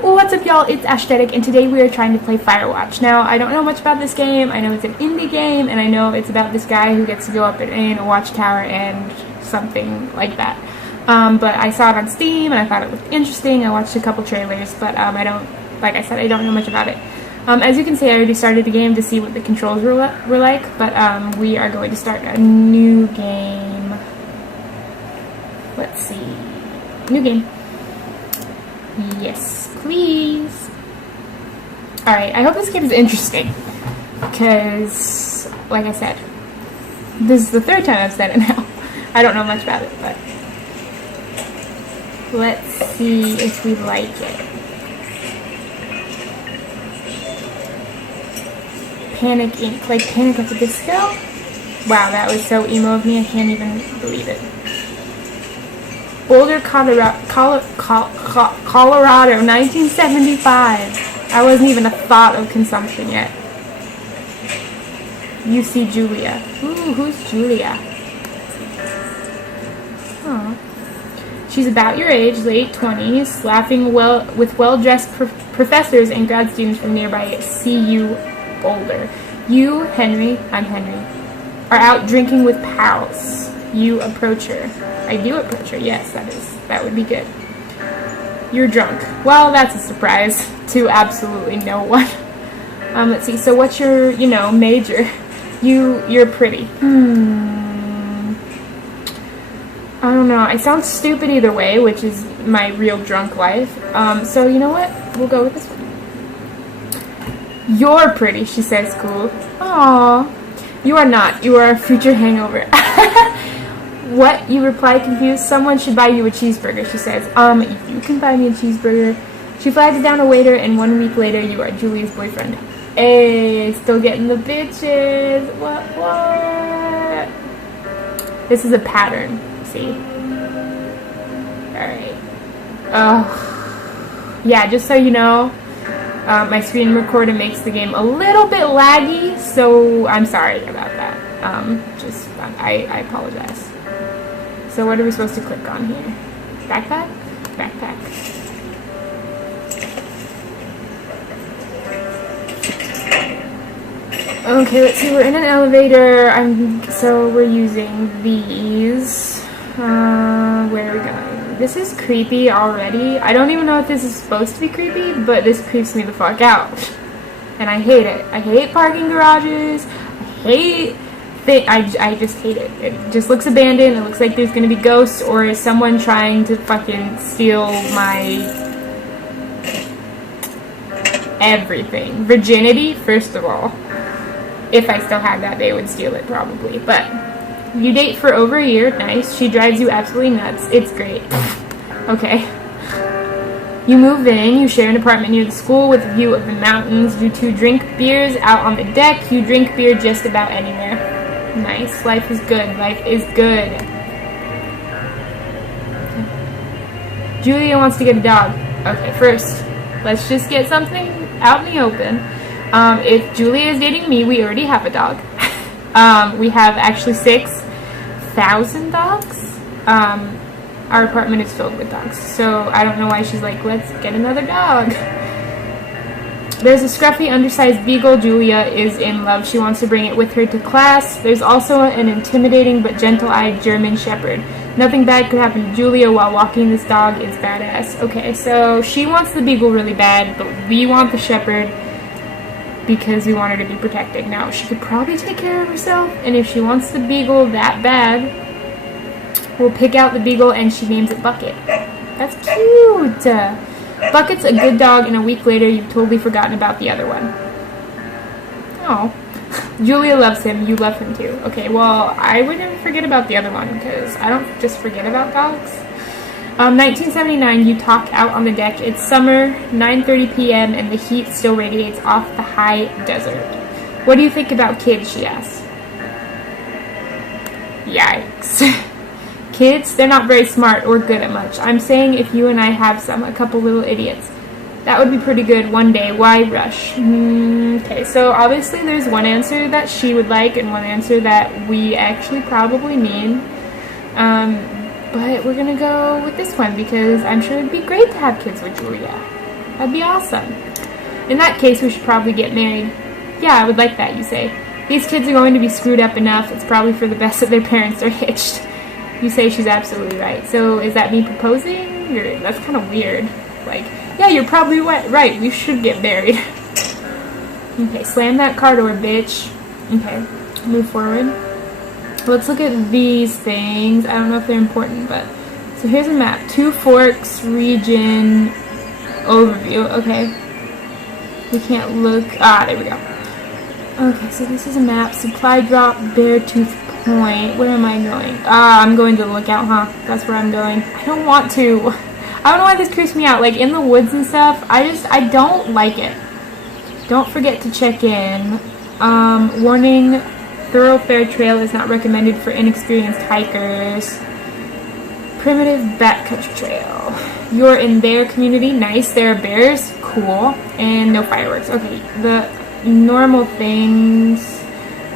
What's up, y'all? It's ashthetic, and today we are trying to play Firewatch. Now, I don't know much about this game. I know it's an indie game, and I know it's about this guy who gets to go up in a watchtower and something like that. But I saw it on Steam, and I thought it looked interesting. I watched a couple trailers, but I don't, like I said, I don't know much about it. As you can see, I already started the game to see what the controls were like, but we are going to start a new game. Let's see. New game. Yes, please. Alright, I hope this game is interesting, because, like I said, this is the third time I've said it now. I don't know much about it, but let's see if we like it. Panic Inc. Like Panic at the Disco? Wow, that was so emo of me, I can't even believe it. Boulder, Colorado, 1975. I wasn't even a thought of consumption yet. UC Julia. Ooh, who's Julia? Oh. She's about your age, late 20s, laughing with well-dressed professors and grad students from nearby CU Boulder. You, Henry, I'm Henry, are out drinking with pals. You approach her. I do approach her, yes, that would be good. You're drunk. Well, that's a surprise to absolutely no one. Let's see, so what's your, major? You're pretty. I don't know, I sound stupid either way, which is my real drunk life. So you know what? We'll go with this one. You're pretty, she says, cool. Aww. You are not. You are a future hangover. What? You reply confused. Someone should buy you a cheeseburger, she says. You can buy me a cheeseburger. She flags down a waiter, and 1 week later, you are Julia's boyfriend. Hey, still getting the bitches. What? This is a pattern. See? Alright. Yeah, just so you know, my screen recorder makes the game a little bit laggy, so I'm sorry about that. I apologize. So what are we supposed to click on here? Backpack? Backpack. Okay, let's see, we're in an elevator. So we're using these. Where are we going? This is creepy already. I don't even know if this is supposed to be creepy, but this creeps me the fuck out. And I hate it. I hate parking garages. I just hate it. It just looks abandoned. It looks like there's gonna be ghosts or someone trying to fucking steal my everything. Virginity, first of all. If I still had that, they would steal it probably. But you date for over a year. Nice. She drives you absolutely nuts. It's great. Okay. You move in. You share an apartment near the school with a view of the mountains. You two drink beers out on the deck. You drink beer just about anywhere. Nice. Life is good. Life is good. Okay. Julia wants to get a dog. Okay, first, let's just get something out in the open. If Julia is dating me, we already have a dog. We have actually 6,000 dogs. Our apartment is filled with dogs, so I don't know why she's like, let's get another dog. There's a scruffy, undersized beagle. Julia is in love. She wants to bring it with her to class. There's also an intimidating but gentle-eyed German shepherd. Nothing bad could happen to Julia while walking this dog. It's badass. Okay, so she wants the beagle really bad, but we want the shepherd because we want her to be protected. Now, she could probably take care of herself, and if she wants the beagle that bad, we'll pick out the beagle and she names it Bucket. That's cute! Bucket's a good dog, and a week later, you've totally forgotten about the other one. Oh. Julia loves him. You love him too. Okay, well, I wouldn't forget about the other one, because I don't just forget about dogs. 1979, you talk out on the deck. It's summer, 9:30 p.m., and the heat still radiates off the high desert. What do you think about kids, she asks. Yikes. Kids, they're not very smart or good at much. I'm saying if you and I have a couple little idiots. That would be pretty good one day. Why rush? Okay, so obviously there's one answer that she would like and one answer that we actually probably mean. But we're gonna go with this one because I'm sure it'd be great to have kids with Julia. That'd be awesome. In that case, we should probably get married. Yeah, I would like that, you say. These kids are going to be screwed up enough. It's probably for the best that their parents are hitched. You say she's absolutely right. So is that me proposing? Or that's kind of weird. Like, yeah, you're probably right. We should get married. Okay, slam that car door, bitch. Okay, move forward. Let's look at these things. I don't know if they're important, but... So here's a map. Two Forks region overview. Okay. We can't look... Ah, there we go. Okay, so this is a map. Supply drop, Beartooth Point. Where am I going? Ah, I'm going to the lookout, huh? That's where I'm going. I don't want to. I don't know why this creeps me out. Like, in the woods and stuff, I don't like it. Don't forget to check in. Warning, thoroughfare trail is not recommended for inexperienced hikers. Primitive backcountry trail. You're in their community. Nice. There are bears. Cool. And no fireworks. Okay, the normal things.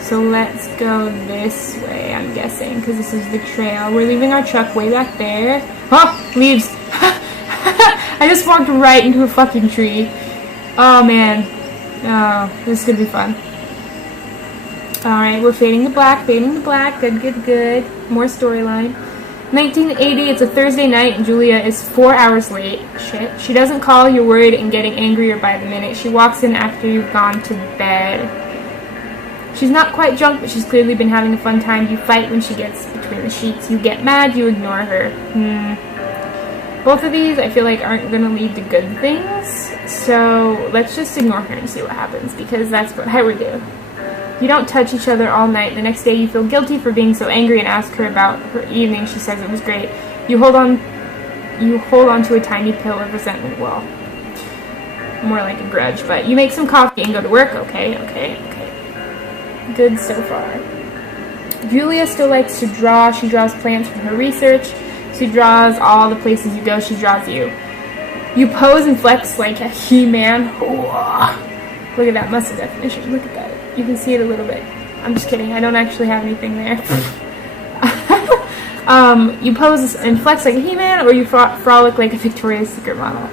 So let's go this way, I'm guessing, because this is the trail. We're leaving our truck way back there. Oh, leaves. I just walked right into a fucking tree. Oh, man. Oh, this is going to be fun. Alright, we're fading to black, Good, good, good. More storyline. 1980, it's a Thursday night, and Julia is 4 hours late. Shit. She doesn't call, you're worried and getting angrier by the minute. She walks in after you've gone to bed. She's not quite drunk, but she's clearly been having a fun time. You fight when she gets between the sheets. You get mad, you ignore her. Both of these, I feel like, aren't going to lead to good things. So let's just ignore her and see what happens, because that's what I would do. You don't touch each other all night. The next day you feel guilty for being so angry and ask her about her evening. She says it was great. You hold on to a tiny pill of resentment. Well, more like a grudge, but you make some coffee and go to work. Okay. Good so far. Julia still likes to draw. She draws plants from her research. She draws all the places you go. She draws you. You pose and flex like a He-Man. Look at that muscle definition. Look at that. You can see it a little bit. I'm just kidding. I don't actually have anything there. You pose and flex like a He-Man, or you frolic like a Victoria's Secret model.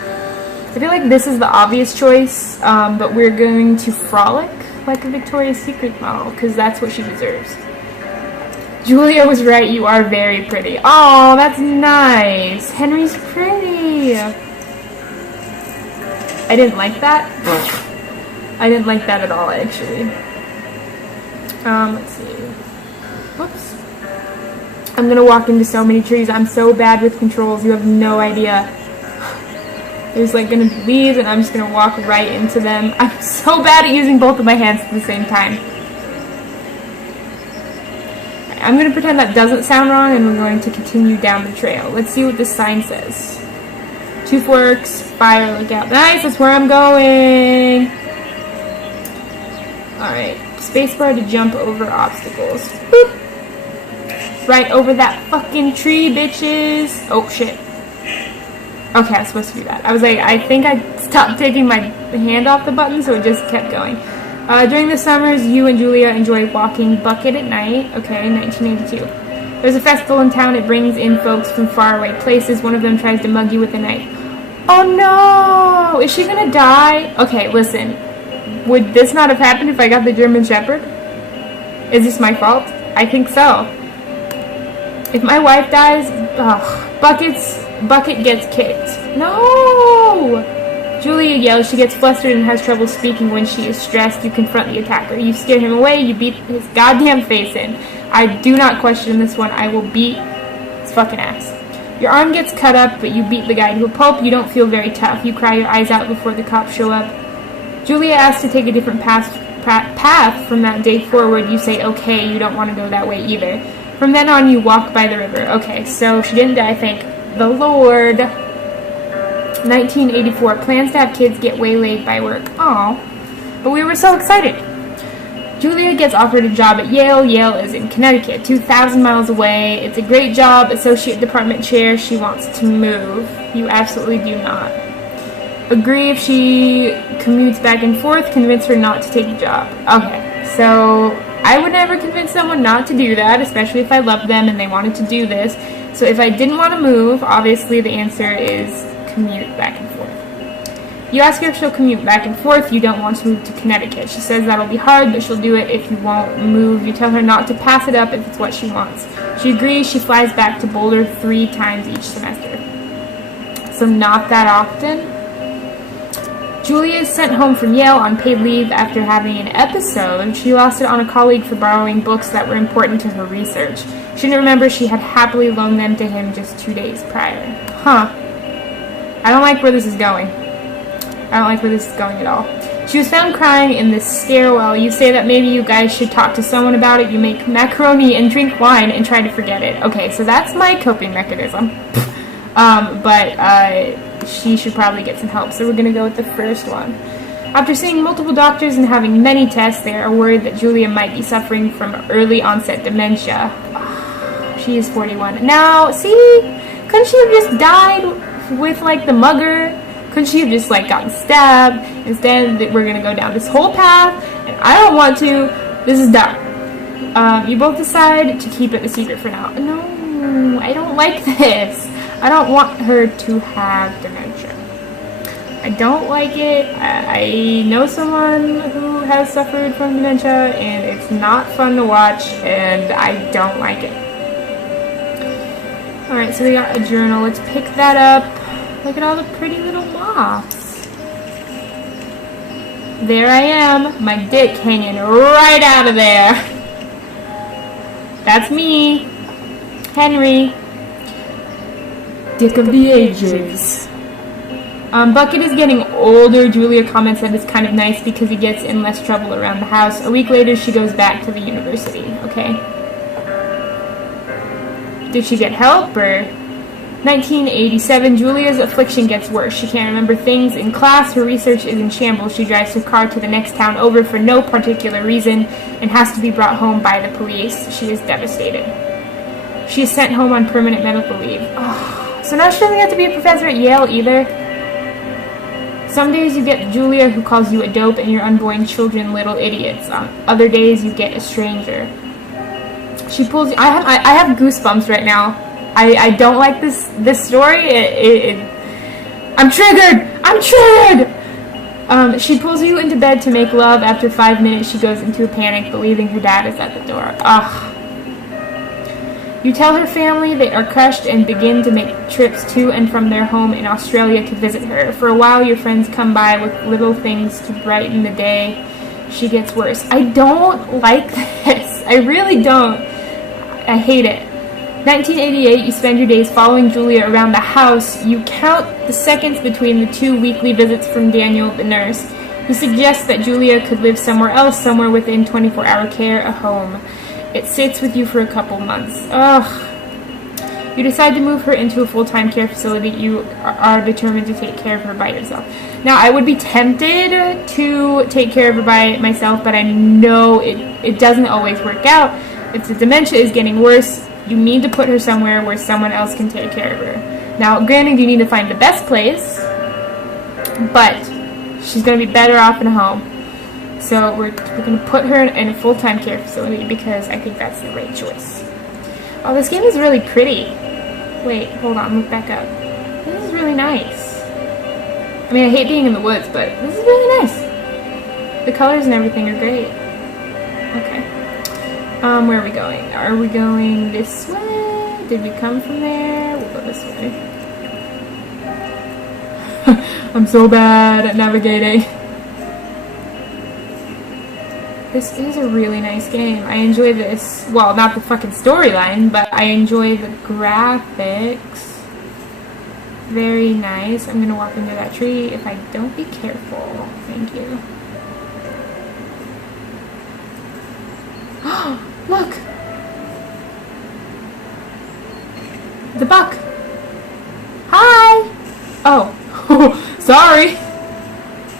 I feel like this is the obvious choice, but we're going to frolic like a Victoria's Secret model, because that's what she deserves. Julia was right, you are very pretty. Oh, that's nice. Henry's pretty. I didn't like that. I didn't like that at all, actually. Let's see. Whoops. I'm gonna walk into so many trees. I'm so bad with controls, you have no idea. There's like gonna be leaves and I'm just gonna walk right into them. I'm so bad at using both of my hands at the same time. Right, I'm gonna pretend that doesn't sound wrong and we're going to continue down the trail. Let's see what this sign says. Two Forks, fire lookout. Nice, that's where I'm going. Alright, spacebar to jump over obstacles. Boop. Right over that fucking tree, bitches. Oh shit. Okay, I was supposed to do that. I was like, I think I stopped taking my hand off the button, so it just kept going. During the summers, you and Julia enjoy walking Bucket at night. Okay, 1982. There's a festival in town. It brings in folks from faraway places. One of them tries to mug you with a knife. Oh no! Is she gonna die? Okay, listen. Would this not have happened if I got the German Shepherd? Is this my fault? I think so. If my wife dies, Bucket gets kicked. No! Julia yells. She gets flustered and has trouble speaking when she is stressed. You confront the attacker. You scare him away. You beat his goddamn face in. I do not question this one. I will beat his fucking ass. Your arm gets cut up, but you beat the guy to a pulp. You don't feel very tough. You cry your eyes out before the cops show up. Julia asks to take a different path from that day forward. You say, okay, you don't want to go that way either. From then on, you walk by the river. Okay, so she didn't die, thank the Lord. 1984. Plans to have kids get waylaid by work. Aw. But we were so excited. Julia gets offered a job at Yale. Yale is in Connecticut, 2,000 miles away. It's a great job. Associate department chair. She wants to move. You absolutely do not. Agree if she commutes back and forth. Convince her not to take the job. Okay, so I would never convince someone not to do that, especially if I loved them and they wanted to do this. So if I didn't want to move, obviously the answer is commute back and forth. You ask her if she'll commute back and forth. You don't want to move to Connecticut. She says that'll be hard, but she'll do it if you won't move. You tell her not to pass it up if it's what she wants. She agrees. She flies back to Boulder 3 times each semester. So not that often. Julia is sent home from Yale on paid leave after having an episode. She lost it on a colleague for borrowing books that were important to her research. She didn't remember she had happily loaned them to him just 2 days prior. Huh. I don't like where this is going. I don't like where this is going at all. She was found crying in the stairwell. You say that maybe you guys should talk to someone about it. You make macaroni and drink wine and try to forget it. Okay, so that's my coping mechanism. But she should probably get some help. So we're going to go with the first one. After seeing multiple doctors and having many tests, they are worried that Julia might be suffering from early onset dementia. She is 41. Now, see, couldn't she have just died with, like, the mugger? Couldn't she have just, like, gotten stabbed? Instead, we're going to go down this whole path, and I don't want to. This is dumb. You both decide to keep it a secret for now. No, I don't like this. I don't want her to have dementia. I don't like it. I know someone who has suffered from dementia, and it's not fun to watch, and I don't like it. Alright, so we got a journal. Let's pick that up. Look at all the pretty little moths. There I am, my dick hanging right out of there. That's me, Henry. Dick of the ages. Bucket is getting older. Julia comments that it's kind of nice because he gets in less trouble around the house. A week later, she goes back to the university. Okay. Did she get help, or... 1987, Julia's affliction gets worse. She can't remember things in class. Her research is in shambles. She drives her car to the next town over for no particular reason and has to be brought home by the police. She is devastated. She is sent home on permanent medical leave. Oh, so now she doesn't get to be a professor at Yale either. Some days you get Julia who calls you a dope and your unborn children little idiots. Other days you get a stranger. She pulls you. I have goosebumps right now. I don't like this story. I'm triggered. I'm triggered. She pulls you into bed to make love. After 5 minutes, she goes into a panic, believing her dad is at the door. Ugh. You tell her family. They are crushed and begin to make trips to and from their home in Australia to visit her. For a while, your friends come by with little things to brighten the day. She gets worse. I don't like this. I really don't. I hate it. 1988, you spend your days following Julia around the house. You count the seconds between the 2 weekly visits from Daniel, the nurse. He suggests that Julia could live somewhere else, somewhere within 24-hour care, a home. It sits with you for a couple months. Ugh. You decide to move her into a full-time care facility. You are determined to take care of her by yourself. Now, I would be tempted to take care of her by myself, but I know it doesn't always work out. If the dementia is getting worse, you need to put her somewhere where someone else can take care of her. Now, granted, you need to find the best place, but she's going to be better off in a home. So we're going to put her in a full-time care facility because I think that's the right choice. Oh, this game is really pretty. Wait, hold on, look back up. This is really nice. I mean, I hate being in the woods, but this is really nice. The colors and everything are great. Okay. Where are we going? Are we going this way? Did we come from there? We'll go this way. I'm so bad at navigating. This is a really nice game. I enjoy this. Well, not the fucking storyline, but I enjoy the graphics. Very nice. I'm gonna walk into that tree if I don't be careful. Thank you. Look! The buck! Hi! Oh. Sorry!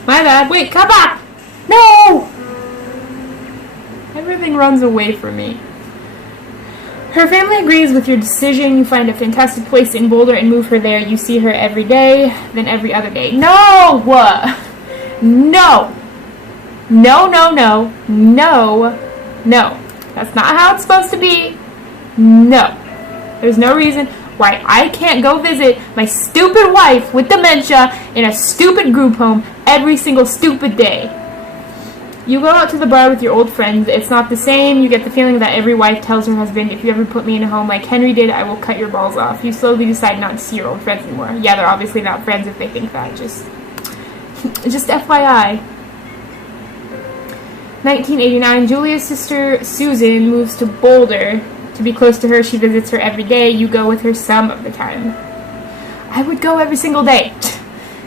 My bad. Wait, come back! No! Everything runs away from me. Her family agrees with your decision. You find a fantastic place in Boulder and move her there. You see her every day, then every other day. No! No! No, no, no. No. No. That's not how it's supposed to be. No. There's no reason. why I can't go visit my stupid wife with dementia in a stupid group home every single stupid day. You go out to the bar with your old friends. It's not the same. You get the feeling that every wife tells her husband, if you ever put me in a home like Henry did, I will cut your balls off. You slowly decide not to see your old friends anymore. Yeah, they're obviously not friends if they think that. Just FYI. 1989, Julia's sister Susan moves to Boulder. To be close to her, she visits her every day. You go with her some of the time. I would go every single day.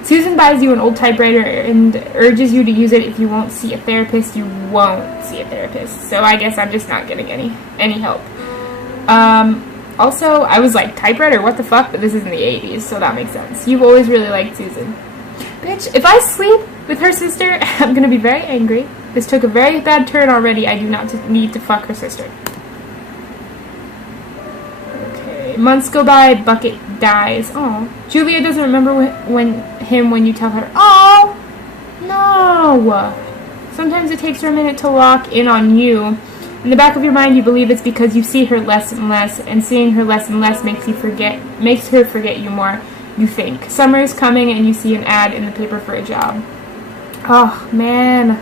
Susan buys you an old typewriter and urges you to use it. If you won't see a therapist, you won't see a therapist. So I guess I'm just not getting any help. Also, I was like, typewriter, what the fuck? But this is in the 80s, so that makes sense. You've always really liked Susan. Bitch, if I sleep with her sister, I'm gonna be very angry. This took a very bad turn already. I do not need to fuck her sister. Okay, months go by, Bucket dies. Oh, Julia doesn't remember when you tell her, oh, no. Sometimes it takes her a minute to lock in on you. In the back of your mind, you believe it's because you see her less and less, and seeing her less and less makes her forget you more. You think summer is coming, and you see an ad in the paper for a job. Oh man,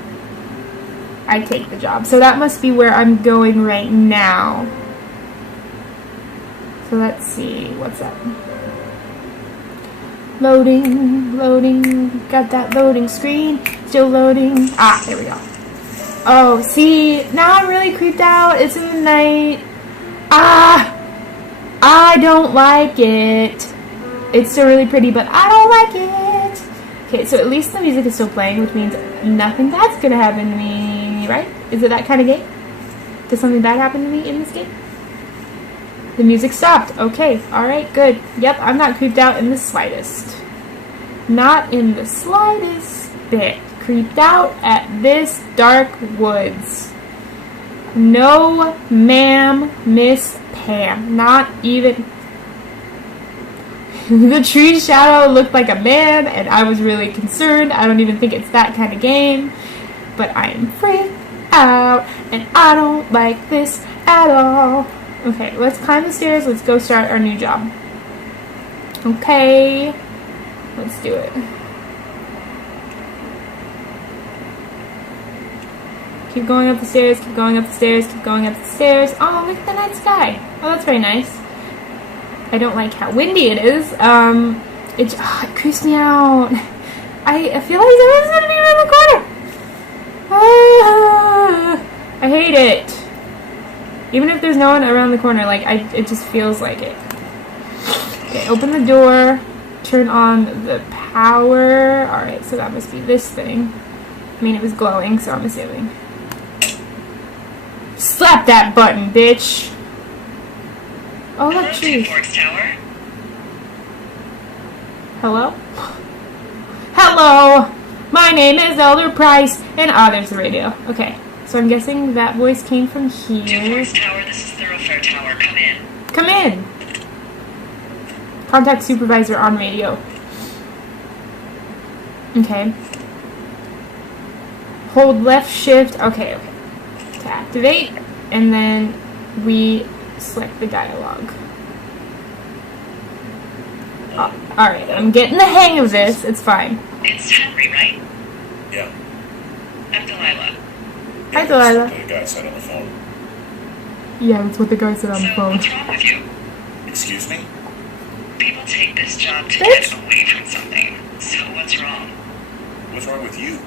I take the job. So that must be where I'm going right now. So let's see what's up. Loading, got that loading screen, still loading. Ah, there we go. Oh, see, now I'm really creeped out. It's in the night. Ah, I don't like it. It's still really pretty, but I don't like it. Okay, so at least the music is still playing, which means nothing bad's gonna happen to me, right? Is it that kind of game? Does something bad happen to me in this game? The music stopped. Okay, alright, good. Yep, I'm not creeped out in the slightest. Not in the slightest bit. Creeped out at this dark woods. No, ma'am, Miss Pam. Not even... The tree shadow looked like a man, and I was really concerned. I don't even think it's that kind of game. But I am freaked out, and I don't like this at all. Okay, let's climb the stairs. Let's go start our new job. Okay, let's do it. Keep going up the stairs, keep going up the stairs, keep going up the stairs. Oh, look at the night sky. Oh, that's very nice. I don't like how windy it is. It creeps me out. I feel like someone's gonna be around the corner. I hate it. Even if there's no one around the corner, like, it just feels like it. Okay, open the door. Turn on the power. Alright, so that must be this thing. I mean, it was glowing, so I'm assuming. Slap that button, bitch! Oh, look, jeez. Hello? Hello! My name is Elder Price, and there's the radio. Okay, so I'm guessing that voice came from here. Dewforks Tower, this is Thoroughfare Tower. Come in. Come in! Contact supervisor on radio. Okay. Hold left shift. Okay. To activate, and then we select the dialogue. Oh, alright, I'm getting the hang of this. It's fine. It's Henry, right? Yeah. I'm Delilah. Hi, Delilah. That's what the guy said on the phone. Yeah, that's what the guy said on the So, phone. what's wrong with you? Excuse me? People take this job to Bitch. get away from something. So, what's wrong? What's wrong with you?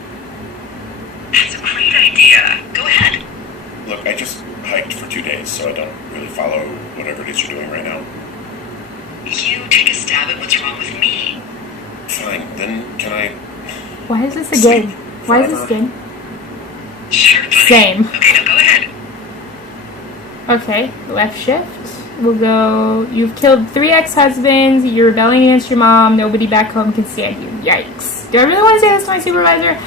That's a great idea. Go ahead. Look, I just hiked for 2 days, so I don't really follow whatever it is you're doing right now. You take a stab at what's wrong with me. Fine, then can I... Why is this a game? Why is this a game? Sure, buddy. Same. Okay, now go ahead. Okay, left shift. We'll go, you've killed 3 ex-husbands, you're rebelling against your mom, nobody back home can stand you. Yikes. Do I really want to say this to my supervisor?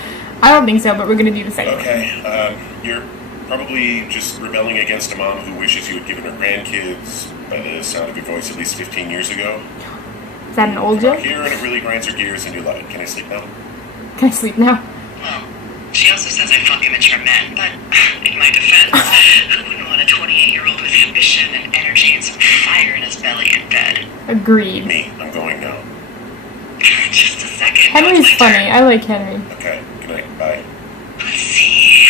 I don't think so, but we're going to do the second one. Okay, you're probably just rebelling against a mom who wishes you had given her grandkids, by the sound of your voice, at least 15 years ago. Is that an old Come out joke? here and it really grinds your gears and you love it. Can I sleep now? Can I sleep now? Well, She also says I fuck immature men, but in my defense, who wouldn't want a 28-year-old with ambition and energy and some fire in his belly in bed? Agreed. Me, I'm going now. Just a second. Henry's funny. I like Henry. Okay, good night, bye. Let's see.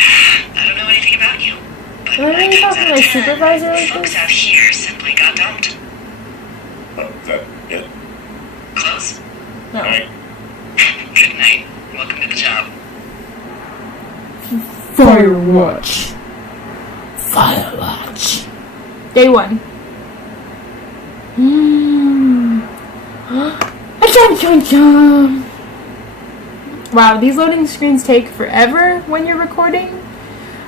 I don't know anything about you, but Am I 9 really times talking out to of my 10, supervisor like folks this? out here simply got dumped. Oh, is that it? Close? No. Alright. Good night. Welcome to the job. Firewatch. Firewatch. Day 1. Wow, these loading screens take forever when you're recording.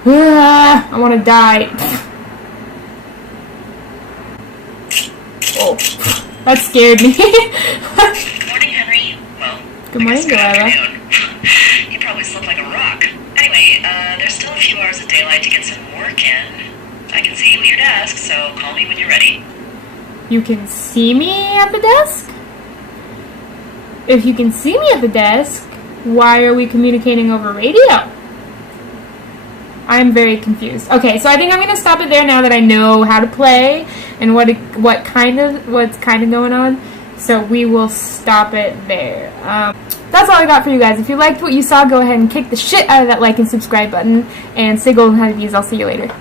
I want to die. Oh, that scared me. Good morning, Henry. Well, Good morning, I guess Delilah. good afternoon. You probably slept like a rock. Anyway, there's still a few hours of daylight to get some work in. I can see you at your desk, so call me when you're ready. You can see me at the desk? If you can see me at the desk, why are we communicating over radio? I'm very confused. Okay, so I think I'm gonna stop it there now that I know how to play and what's kind of going on. So we will stop it there. That's all I got for you guys. If you liked what you saw, go ahead and kick the shit out of that like and subscribe button. And stay golden, honeybees. I'll see you later.